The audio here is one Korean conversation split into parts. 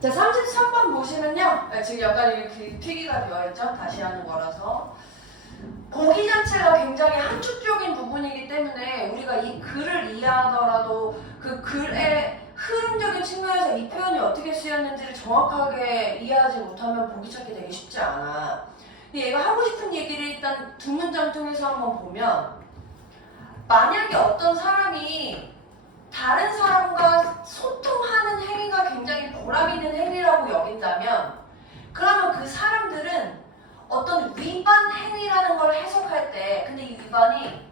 자, 33번 보시면요. 지금 약간 이렇게 필기가 되어 있죠. 다시 하는 거라서. 보기 자체가 굉장히 함축적인 부분이기 때문에 우리가 이 글을 이해하더라도 그 글의 흐름적인 측면에서 이 표현이 어떻게 쓰였는지를 정확하게 이해하지 못하면 보기 찾기 되게 쉽지 않아. 근데 얘가 하고 싶은 얘기를 일단 두 문장 통해서 한번 보면, 만약에 어떤 사람이 다른 사람과 소통하는 행위가 굉장히 보람 있는 행위라고 여긴다면, 그러면 그 사람들은 어떤 위반 행위라는 걸 해석할 때, 근데 이 위반이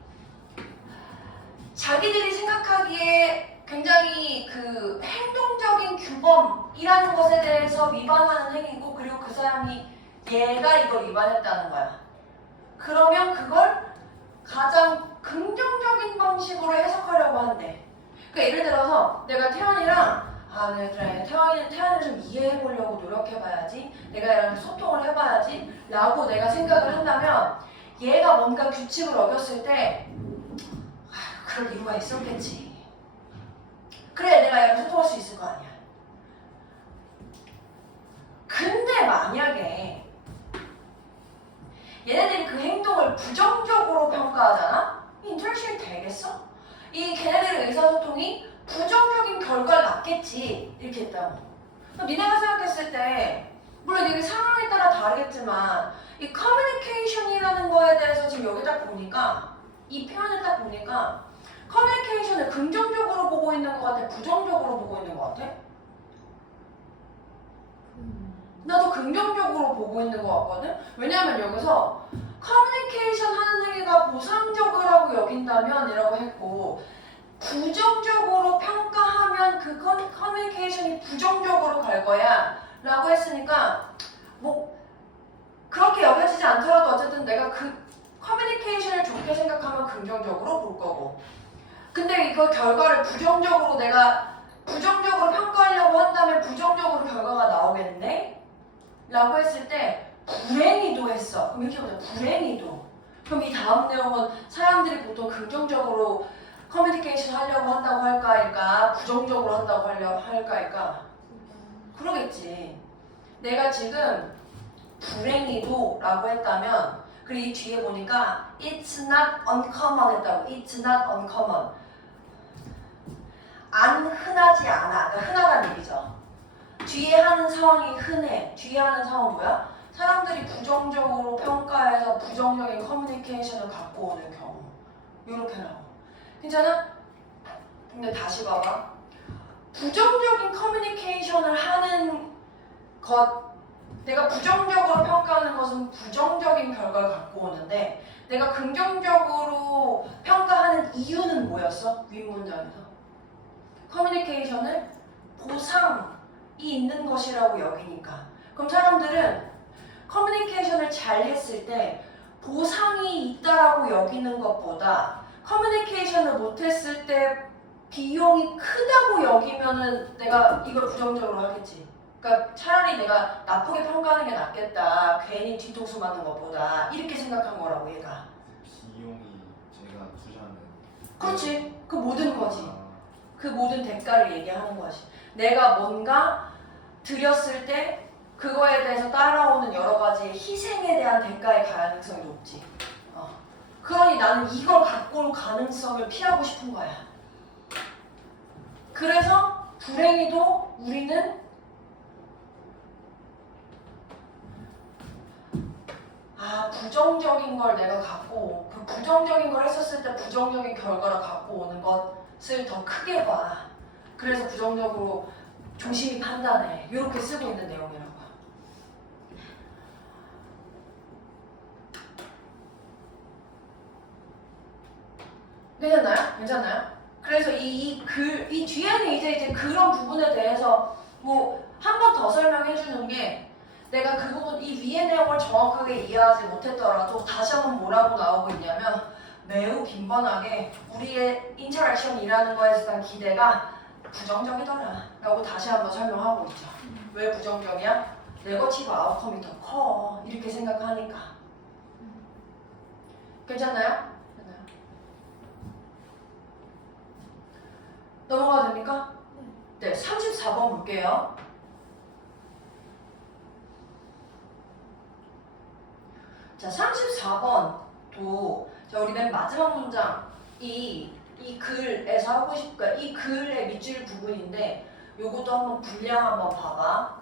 자기들이 생각하기에 굉장히 그 행동적인 규범이라는 것에 대해서 위반하는 행위고, 그리고 그 사람이 얘가 이걸 위반했다는 거야. 그러면 그걸 가장 긍정적인 방식으로 해석하려고 한대. 그러니까 예를 들어서 내가 태연이랑 네, 그래. 태연이를 좀 이해해보려고 노력해봐야지. 내가 얘랑 소통을 해봐야지. 라고 내가 생각을 한다면, 얘가 뭔가 규칙을 어겼을 때, 그럴 이유가 있었겠지. 그래, 내가 얘랑 소통할 수 있을 거 아니야. 근데 만약에 얘네들이 그 행동을 부정적으로 평가하잖아? 인터랙션이 되겠어? 이 걔네들의 의사소통이 부정적인 결과를 낳겠지. 이렇게 했다고. 그럼 니네가 생각했을 때, 물론 이게 상황에 따라 다르겠지만, 이 커뮤니케이션이라는 거에 대해서 지금 여기 딱 보니까, 이 표현을 딱 보니까 커뮤니케이션을 긍정적으로 보고 있는 것 같아? 부정적으로 보고 있는 것 같아? 나도 긍정적으로 보고 있는 것 같거든? 왜냐하면 여기서 커뮤니케이션 하는 행위가 보상적이라고 여긴다면 이라고 했고, 부정적으로 평가하면 그 커뮤니케이션이 부정적으로 갈 거야 라고 했으니까, 뭐 그렇게 여겨지지 않더라도 어쨌든 내가 그 커뮤니케이션을 좋게 생각하면 긍정적으로 볼 거고, 근데 이거 결과를 부정적으로 내가 부정적으로 평가하려고 한다면 부정적으로 결과가 나오겠네? 라고 했을 때 불행히도 했어. 그럼 이렇게 보자. 불행히도. 그럼 이 다음 내용은 사람들이 보통 긍정적으로 커뮤니케이션 하려고 한다고 할까일까? 부정적으로 한다고 할까일까? 그러겠지. 내가 지금 불행히도 라고 했다면, 그리고 이 뒤에 보니까 it's not uncommon 했다고. it's not uncommon. 안 흔하지 않아. 그러니까 흔하다는 얘기죠. 뒤에 하는 상황이 흔해. 뒤에 하는 상황은 뭐야? 사람들이 부정적으로 평가해서 부정적인 커뮤니케이션을 갖고 오는 경우. 이렇게 나와. 괜찮아? 근데 다시 봐봐. 부정적인 커뮤니케이션을 하는 것, 내가 부정적으로 평가하는 것은 부정적인 결과를 갖고 오는데, 내가 긍정적으로 평가하는 이유는 뭐였어? 윗문장에서. 커뮤니케이션을 보상이 있는 것이라고 여기니까. 그럼 사람들은 커뮤니케이션을 잘 했을 때 보상이 있다라고 여기는 것보다 커뮤니케이션을 못했을 때 비용이 크다고 여기면은 내가 이걸 부정적으로 하겠지. 그러니까 차라리 내가 나쁘게 평가하는 게 낫겠다. 괜히 뒤통수 맞는 것보다. 이렇게 생각한 거라고 얘가. 비용이 제가 투자하는. 그렇지. 그 모든 거지. 그 모든 대가를 얘기하는 것이. 내가 뭔가 들였을 때 그거에 대해서 따라오는 여러 가지의 희생에 대한 대가의 가능성이 높지. 그러니 나는 이걸 갖고 올 가능성을 피하고 싶은 거야. 그래서 불행히도 우리는 부정적인 걸 내가 갖고, 그 부정적인 걸 했었을 때 부정적인 결과를 갖고 오는 것을 더 크게 봐. 그래서 부정적으로 조심히 판단해. 이렇게 쓰고 있는 내용이라고. 괜찮나요? 괜찮나요? 그래서 이 뒤에는 이제 그런 부분에 대해서 뭐 한 번 더 설명해 주는 게, 내가 그 부분, 이 위의 내용을 정확하게 이해하지 못했더라도 다시 한번 뭐라고 나오고 있냐면, 매우 빈번하게 우리의 인터랙션이라는 거에 대한 기대가 부정적이더라 라고 다시 한번 설명하고 있죠. 왜 부정적이야? 네거티브 아웃컴이 더 커. 이렇게 생각하니까. 괜찮나요? 넘어가도 됩니까? 네, 34번 볼게요. 자, 34번도 자, 우리 맨 마지막 문장 이 글에서 하고 싶으니까 이 글의 밑줄 부분인데 요것도 한번 분량 한번 봐봐.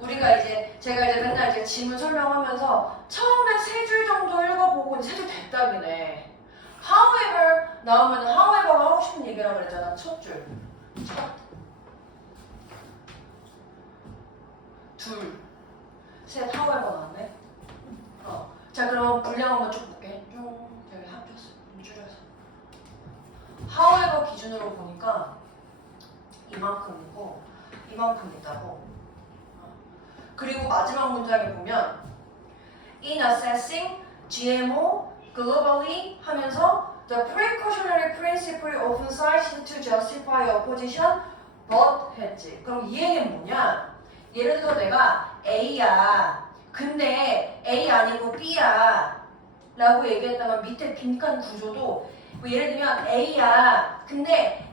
우리가 이제 제가 이제 맨날 이제 지문 설명하면서 처음에 3줄 정도 읽어보고 이제 3줄 됐다기네. However 나오면 however가 하고 싶은 얘기라고 그랬잖아. 첫 줄. 둘, 셋, however 나왔네. 자, 그럼 분량 한번 쭉 볼게. 쭉 여기 합쳤어. 좀 줄여서. however 기준으로 보니까 이만큼이고 이만큼 있다고. 그리고 마지막 문장에 보면 In assessing GMO globally 하면서 The precautionary principle often cited to justify opposition but 했지. 그럼 이 얘기는 뭐냐? 예를 들어 내가 A야. 근데 A 아니고 B야. 라고 얘기했다면 밑에 빈칸 구조도 뭐 예를 들면 A야. 근데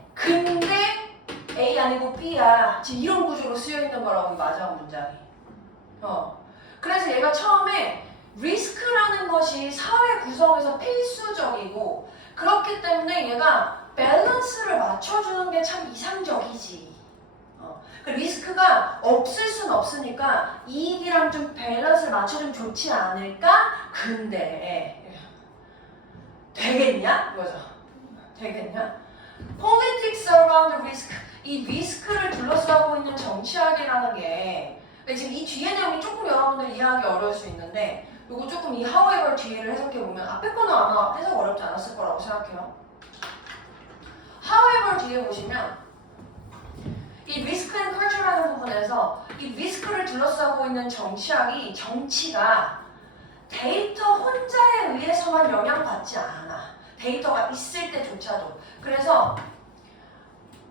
A 아니고 B야. 지금 이런 구조로 쓰여 있는 거라고 이 마지막 문장이. 그래서 얘가 처음에 리스크라는 것이 사회 구성에서 필수적이고 그렇기 때문에 얘가 밸런스를 맞춰주는 게 참 이상적이지. 그 리스크가 없을 순 없으니까 이익이랑 좀 밸런스를 맞춰주면 좋지 않을까? 근데 되겠냐? 이거죠. 되겠냐? Politics around risk. 이 리스크를 둘러싸고 있는 정치학이라는 게 지금 이 뒤에 내용이 조금 여러분들 이해하기 어려울 수 있는데 요거 조금 이 however 뒤를 해석해보면 앞에 거는 아마 해석 어렵지 않았을 거라고 생각해요. however 뒤에 보시면 이 risk and culture라는 부분에서 이 리스크를 둘러싸고 있는 정치가 데이터 혼자에 의해서만 영향받지 않아. 데이터가 있을 때조차도. 그래서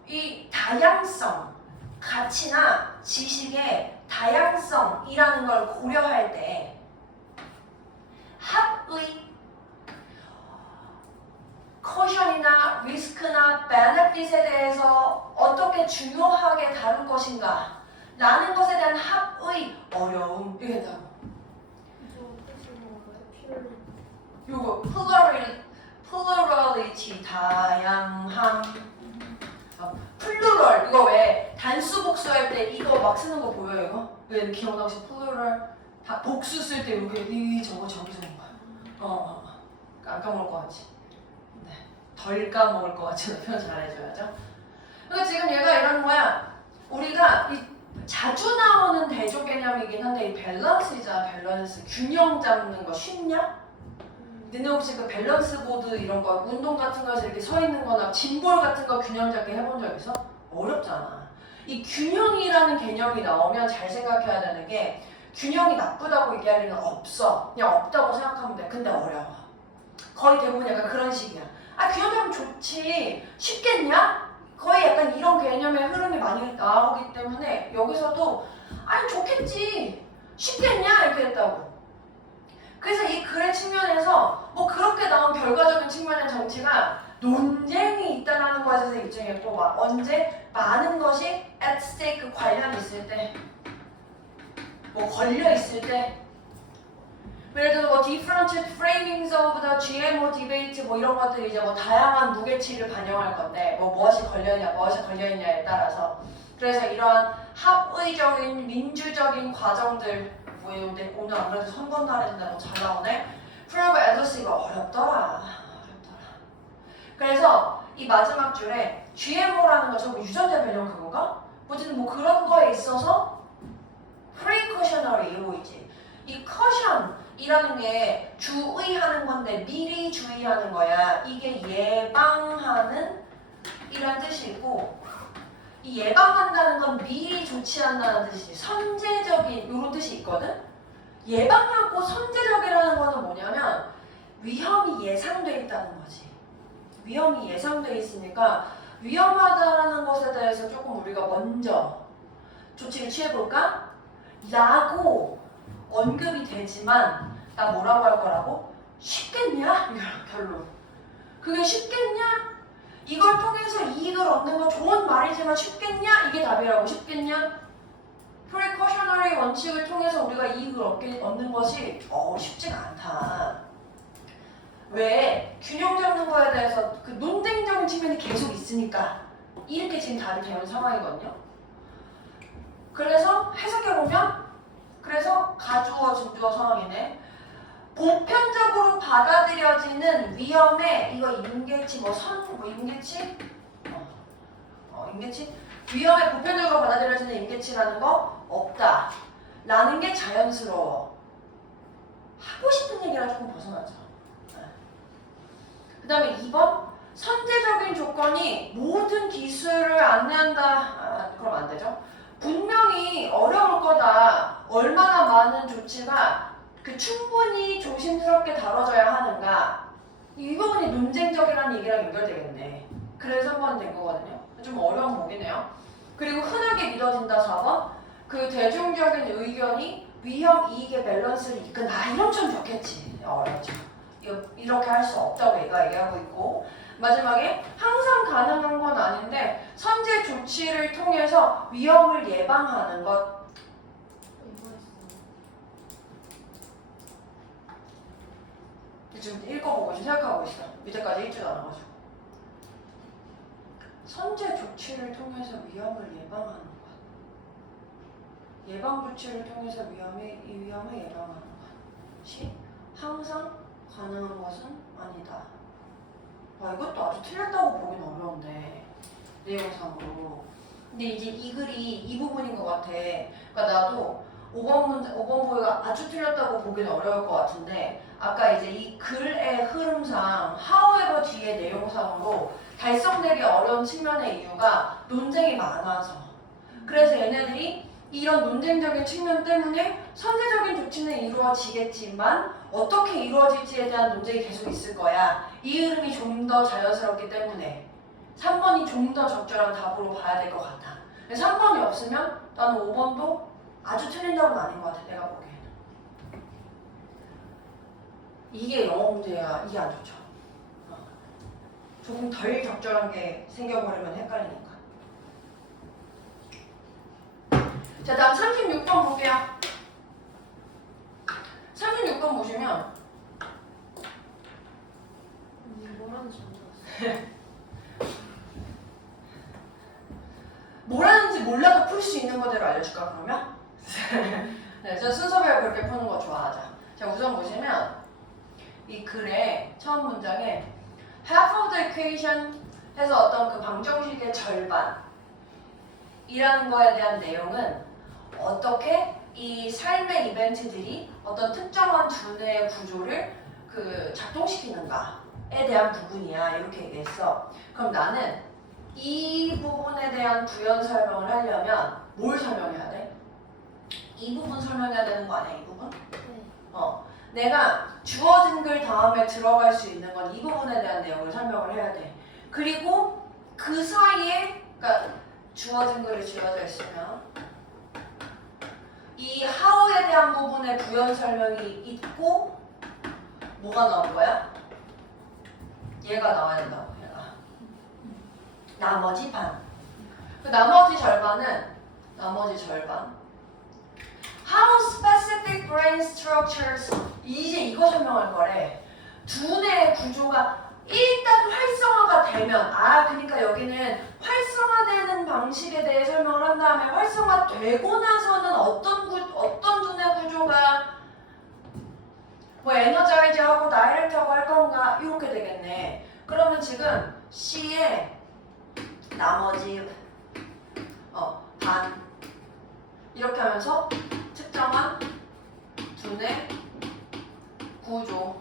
이 다양성, 가치나 지식의 다양성이라는 걸 고려할 때 합의, 커션이나 리스크나 베네핏에 대해서 어떻게 중요하게 다룰 것인가 라는 것에 대한 합의, 어려움 이게 다고. 요거 plurality, 다양함. 플루럴 이거 왜 단수 복수할 때 이거 막 쓰는 거 보여요 이거? 왜 기억나고 싶어? 플루럴 다 복수 쓸 때 이렇게 저거 저기서 온 거야. 안 까먹을 것 같지? 네. 덜 까먹을 것 같지만 표현 잘해줘야죠. 그러니까 지금 얘가 이러는 거야. 우리가 이 자주 나오는 대조 개념이긴 한데 이 밸런스이잖아. 밸런스 균형 잡는 거 쉽냐? 너네 혹시 그 밸런스 보드 이런 거 운동 같은 거에서 이렇게 서 있는 거나 짐볼 같은 거 균형 잡기 해본 적 있어? 어렵잖아. 이 균형이라는 개념이 나오면 잘 생각해야 되는 게 균형이 나쁘다고 얘기할 리는 없어. 그냥 없다고 생각하면 돼. 근데 어려워. 거의 대부분 약간 그런 식이야. 아 균형 잡으면 좋지. 쉽겠냐? 거의 약간 이런 개념의 흐름이 많이 나오기 때문에 여기서도 아니 좋겠지. 쉽겠냐? 이렇게 했다고. 그래서 이 글의 측면에서 뭐 그렇게 나온 결과적인 측면의 정치가 논쟁이 있다는 것에서 입증했고 언제 많은 것이 at stake 관련 있을 때 뭐 걸려 있을 때 예를 들어 뭐 different framings of the GMO debate 뭐 이런 것들이 이제 뭐 다양한 무게치를 반영할 건데 뭐 무엇이 걸려있냐 무엇이 걸려있냐에 따라서 그래서 이런 합의적인 민주적인 과정들 근데 오늘 아무래도 선거 날인데 뭐 잘 나오네. 프로브 애더스가 어렵더라. 그래서 이 마지막 줄에 GMO라는 거 저거 유전자 변형 그건가? 어쨌든 뭐 그런 거에 있어서 precautionary 이거이지. 이 caution이라는 게 주의하는 건데 미리 주의하는 거야. 이게 예방하는 이란 뜻이 있고 이 예방한다는 건 미리 조치한다는 뜻이지. 선제적인 이런 뜻이 있거든. 예방하고 선제적이라는 거는 뭐냐면 위험이 예상돼 있다는 거지. 위험이 예상돼 있으니까 위험하다라는 것에 대해서 조금 우리가 먼저 조치를 취해볼까? 라고 언급이 되지만 나 뭐라고 할 거라고? 쉽겠냐? 결론. 그게 쉽겠냐? 이걸 통해서 이익을 얻는 건 좋은 말이지만 쉽겠냐? 이게 답이라고. 쉽겠냐? 프리코셔너리 원칙을 통해서 우리가 이익을 얻는 것이 쉽지가 않다. 왜? 균형 잡는 거에 대해서 그 논쟁적인 측면이 계속 있으니까 이렇게 지금 답이 되는 상황이거든요. 그래서 해석해보면 그래서 가주어 진주어 상황이네. 보편적으로 받아들여지는 위험에 이거 임계치 임계치? 임계치? 위험에 보편적으로 받아들여지는 임계치라는 거 없다 라는 게 자연스러워. 하고 싶은 얘기랑 조금 벗어나죠. 그 다음에 2번 선제적인 조건이 모든 기술을 안내한다. 그럼 안 되죠. 분명히 어려울 거다. 얼마나 많은 조치가 충분히 조심스럽게 다뤄져야 하는가. 이 부분이 논쟁적이라는 얘기랑 연결되겠네. 그래서 3번 된 거거든요. 좀 어려운 목이네요. 그리고 흔하게 믿어진다 4번. 그 대중적인 의견이 위험 이익의 밸런스를 이끈다. 이런 좀 좋겠지. 어렵죠. 이렇게 할 수 없다고 얘기하고 있고, 마지막에 항상 가능한 건 아닌데 선제 조치를 통해서 위험을 예방하는 것. 지금 읽어보고 있어. 생각하고 있어. 밑에까지 읽지도 않아가지고. 선제 조치를 통해서 위험을 예방하는 것. 예방 조치를 통해서 위험을 예방하는 것이 항상 가능한 것은 아니다. 이것도 아주 틀렸다고 보긴 어려운데 내용상으로. 근데 이제 이 글이 이 부분인 것 같아. 그러니까 나도 5번 보기가 아주 틀렸다고 보긴 어려울 것 같은데 아까 이제 이 글의 흐름상 however 뒤에 내용상으로 달성되기 어려운 측면의 이유가 논쟁이 많아서. 그래서 얘네들이 이런 논쟁적인 측면 때문에 선제적인 조치는 이루어지겠지만 어떻게 이루어질지에 대한 논쟁이 계속 있을 거야. 이 흐름이 좀 더 자연스럽기 때문에 3번이 좀 더 적절한 답으로 봐야 될 것 같아. 3번이 없으면 나는 5번도 아주 틀린 답은 아닌 것 같아. 내가 보기에는. 이게 영어 문제야. 이게 안 좋죠. 조금 덜 적절한 게 생겨버리면 헷갈리니까. 자, 다음 36번 볼게요. 36번 보시면 뭐라는지 모르겠어. 뭐라는지 몰라도 풀 수 있는 거대로 알려줄까 그러면? 네, 저 순서별로 그렇게 푸는 거 좋아하자. 자, 우선 보시면 이 글의 처음 문장에 half of the equation 해서 어떤 그 방정식의 절반이라는 거에 대한 내용은 어떻게 이 삶의 이벤트들이 어떤 특정한 두뇌의 구조를 작동시키는가에 대한 부분이야. 이렇게 얘기했어. 그럼 나는 이 부분에 대한 부연 설명을 하려면 뭘 설명해야 돼? 이 부분 설명해야 되는 거 아니야? 이 부분? 네. 내가 주어진 글 다음에 들어갈 수 있는 건 이 부분에 대한 내용을 설명을 해야 돼. 그리고 그 사이에, 그러니까 주어진 글이 주어져 있으면 이 how에 대한 부분에 부연 설명이 있고 뭐가 나올 거야? 얘가 나와야 된다고. 얘가. 나머지 반. 그 나머지 절반 How specific brain structures 이제 이거 설명할 거래. 두뇌의 구조가 일단 활성화가 되면 그러니까 여기는 활성화되는 방식에 대해 설명을 한 다음에 활성화되고 나서는 어떤 두뇌 구조가 에너자이즈하고 다이렉트하고 할 건가 이렇게 되겠네. 그러면 지금 C의 나머지 반 이렇게 하면서 특정한 두뇌 구조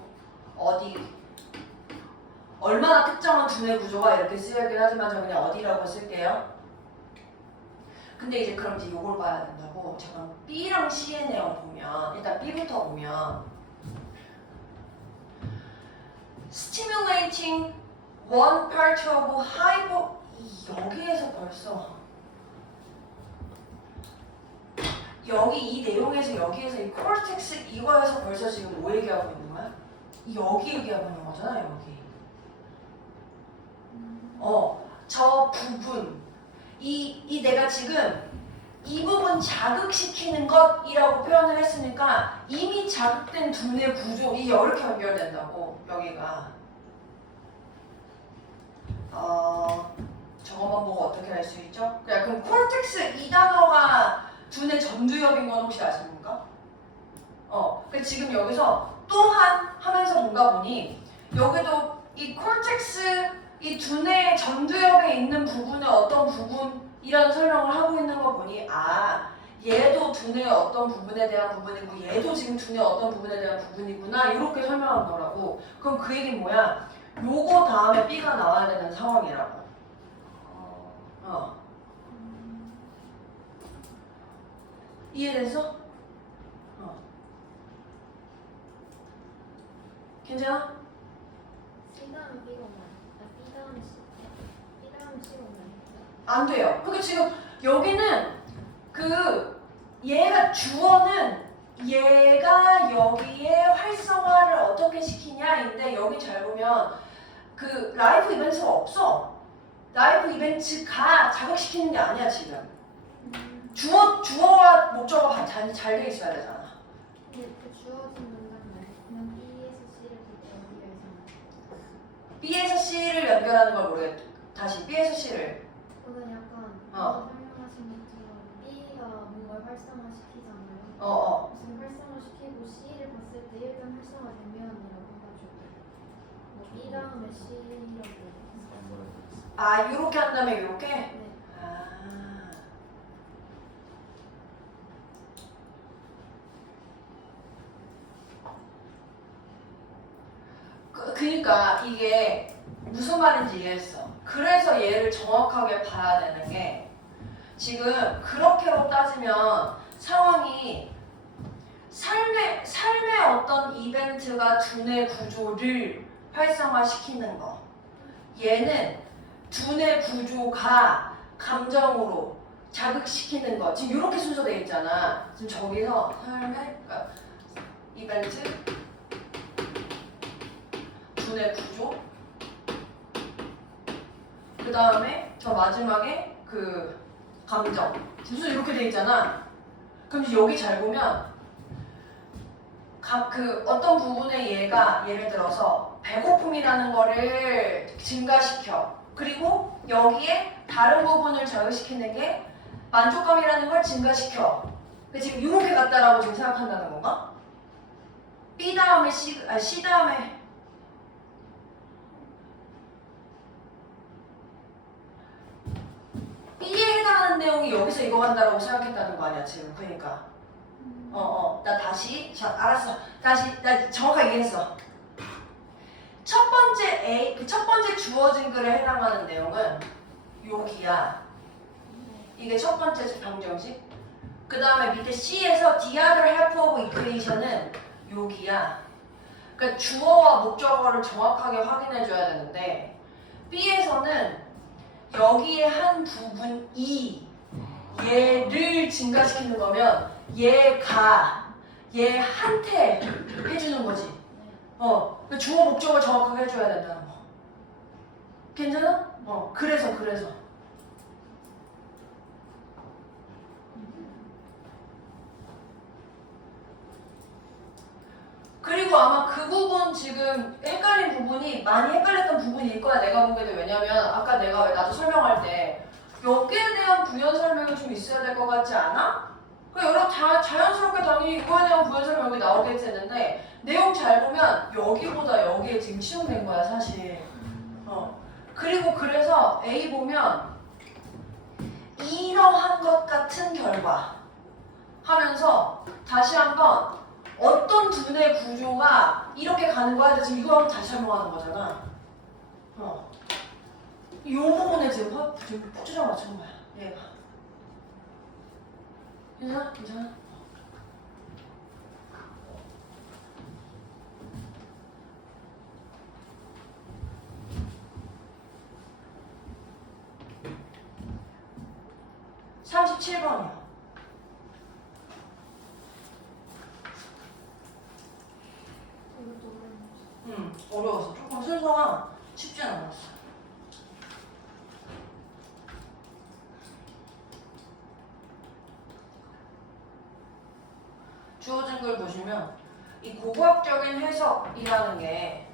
얼마나 특정한 두뇌 구조가 이렇게 쓰여있긴 하지만 저 그냥 어디라고 쓸게요. 근데 이제 그럼 이제 요걸 봐야 된다고. 잠깐 B랑 C의 내용 보면 일단 B부터 보면 stimulating one part of hypo 여기에서 벌써 여기 이 내용에서 여기에서 이 cortex 이거에서 벌써 지금 뭐 얘기하고 있는 거야? 여기 얘기하고 있는 거잖아. 여기 저 부분 이 내가 지금 이 부분 자극시키는 것이라고 표현을 했으니까 이미 자극된 두뇌 구조 이게 이렇게 연결된다고 여기가 저거만 보고 어떻게 알 수 있죠? 그럼 콜텍스 이 단어가 두뇌 전두엽인 건 혹시 아십니까? 지금 여기서 또한 하면서 뭔가 보니 여기도 이 콜텍스 이 두뇌 전두엽에 있는 부분의 어떤 부분이라는 설명을 하고 있는 거 보니 얘도 두뇌의 어떤 부분에 대한 부분이고 얘도 지금 두뇌의 어떤 부분에 대한 부분이구나 이렇게 설명한 거라고. 그럼 그 얘기는 뭐야? 요거 다음에 B가 나와야 되는 상황이라고. 이해됐어? 괜찮아? C 다음 B가 오나요? B 다음 C, B 다음 C가 오나요? 안 돼요. 그러니까 지금 여기는 얘가 주어는 얘가 여기에 활성화를 어떻게 시키냐인데 여기 잘 보면 라이프 이벤트가 없어. 라이프 이벤트가 자극시키는 게 아니야 지금. 주어와 목적어가 잘 돼 있어야 되잖아. 근데 그 주어진 문장 말고 그냥 B에서 C를 연결해서 B에서 C를 연결하는 걸 모르겠다. 다시 B에서 C를. 그건 약간 설명하신 것처럼 B가 뭔가를 활성화시키잖아요. 무슨 활성화시키고 C를 봤을 때 일단 활성화되면이라고 해가지고 뭐 B 다음에 C라고 요렇게 한 다음에 요렇게? 네. 그러니까 이게 무슨 말인지 이해했어. 그래서 얘를 정확하게 봐야 되는 게 지금 그렇게로 따지면 상황이 삶의 어떤 이벤트가 두뇌 구조를 활성화시키는 거. 얘는 두뇌 구조가 감정으로 자극시키는 거. 지금 이렇게 순서되어 있잖아. 지금 저기서 그러니까 이벤트 두뇌 구조 그 다음에 저 마지막에 감정 순서 이렇게 돼 있잖아. 그럼 여기 잘 보면 어떤 부분에 얘가 예를 들어서 배고픔이라는 거를 증가시켜. 그리고 여기에 다른 부분을 자극시키는 게 만족감이라는 걸 증가시켜. 지금 이렇게 같다라고 지금 생각한다는 건가? B 다음에 C 다음에 B에 해당하는 내용이 여기서 이거 간다라고 생각했다는 거 아니야 지금. 그러니까 나 다시 알았어. 다시 나 정확하게 이해했어. 첫 번째 첫 번째 주어진 글에 해당하는 내용은 여기야. 이게 첫 번째 방정식. 그 다음에 밑에 C에서 the other half of equation은 여기야. 그러니까 주어와 목적어를 정확하게 확인해줘야 되는데 B에서는 여기에 한 부분이 얘를 증가시키는 거면 얘한테 해주는 거지. 그러니까 주어 목적을 정확하게 해줘야 된다는 거. 괜찮아? 그래서. 그리고 아마 그 부분 지금 헷갈린 부분이 많이 헷갈렸던 부분일 거야 내가 보기에도. 왜냐면 아까 내가 나도 설명할 때 여기에 대한 부연 설명이 좀 있어야 될 것 같지 않아? 여러 자연스럽게 당연히 이거에 대한 부연 설명이 나오겠지 했는데 내용 잘 보면 여기보다 여기에 지금 치용된 거야 사실. 그리고 그래서 A 보면 이러한 것 같은 결과 하면서 다시 한번 어떤 두뇌 구조가 이렇게 가는 거야. 지금 이거 한번 다시 설명하는 거잖아. 이 부분에 지금 초점 맞추는 거야. 얘가. 괜찮아? (37번이야) 어려웠어. 조금 순서가 쉽지 않았어. 주어진 걸 보시면 이 고고학적인 해석이라는 게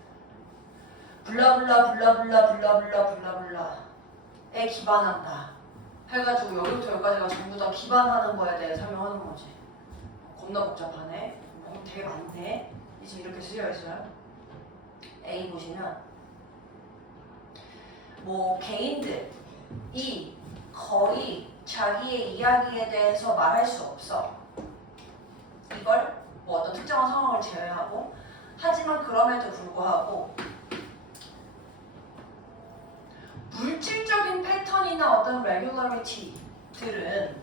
블라블라 블라블라 블라블라 블라블라에 기반한다 해가지고 여기부터 여기까지가 전부 다 기반하는 거에 대해 설명하는 거지. 겁나 복잡하네. 되게 많네. 지금 이렇게 쓰여 있어요. A 보시면 뭐 개인들이 거의 자기의 이야기에 대해서 말할 수 없어. 이걸 뭐 어떤 특정한 상황을 제외하고 하지만 그럼에도 불구하고 물질적인 패턴이나 어떤 regularity들은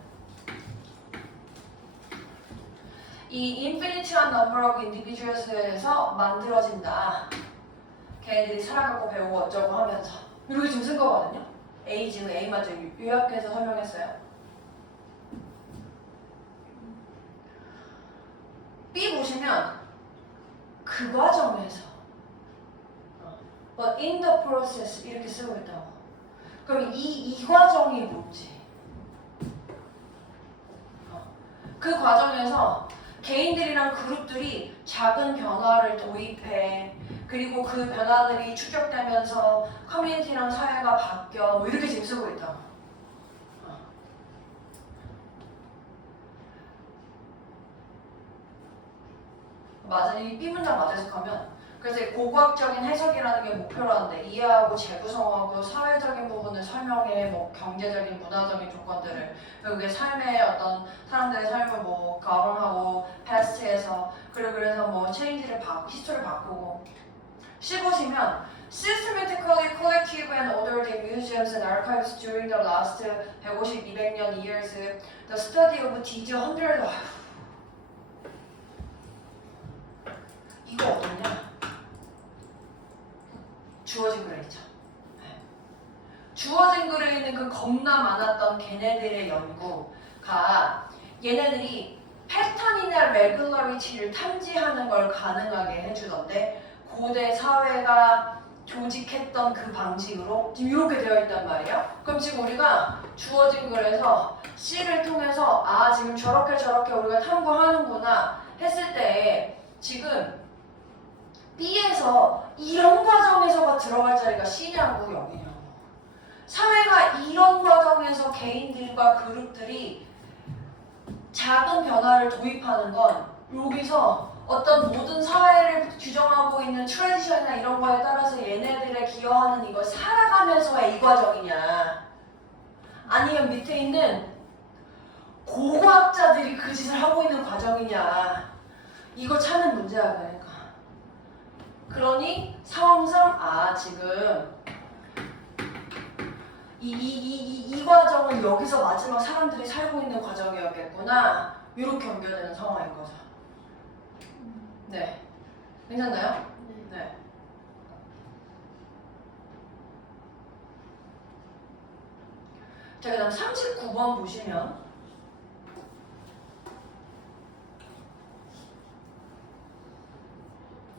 이 infinite한 number of individuals에서 만들어진다. 걔네들이 살아가고 배우고 어쩌고 하면서 이렇게 지금 쓴 거거든요. A 지금 A만 좀 요약해서 설명했어요. B 보시면 그 과정에서 but in the process 이렇게 쓰고 있다고. 그럼 이 과정이 뭔지 그 과정에서 개인들이랑 그룹들이 작은 변화를 도입해 그리고 그 변화들이 축적되면서 커뮤니티랑 사회가 바뀌어 뭐 이렇게 지금 쓰고 있다고. 맞아, 이 B 문장 맞아 해석하면 그래서 이 고고학적인 해석이라는 게 목표라는데 이해하고 재구성하고 사회적인 부분을 설명해 뭐 경제적인 문화적인 조건들을 그리고 삶의 어떤 사람들의 삶을 뭐 가론하고 패스트에서 그리고 그래서 뭐 체인지를 히스토리를 바꾸고 C 보시면 systematically collective and ordered in museums and archives during the last 150, 200년 years the study of these hundred 이거 어떻냐? 주어진 글에 있죠. 주어진 글에 있는 그 겁나 많았던 걔네들의 연구가 얘네들이 패턴이나 레귤러리티를 탐지하는 걸 가능하게 해주던데 고대 사회가 조직했던 그 방식으로 지금 이렇게 되어 있단 말이야. 그럼 지금 우리가 주어진 글에서 C를 통해서 아 지금 저렇게 우리가 탐구하는구나 했을 때 지금 B에서 이런 과정에서가 들어갈 자리가 C냐고 여기냐고. 사회가 이런 과정에서 개인들과 그룹들이 작은 변화를 도입하는 건 여기서 어떤 모든 사회를 규정하고 있는 트레디션이나 이런 거에 따라서 얘네들의 기여하는 이걸 살아가면서의 이 과정이냐 아니면 밑에 있는 고고학자들이 그 짓을 하고 있는 과정이냐 이거 찾는 문제야. 그러니 상황상 아 지금 이 과정은 여기서 마지막 사람들이 살고 있는 과정이었겠구나 이렇게 연결되는 상황인 거죠. 네, 괜찮나요? 네. 자 그다음 39번 보시면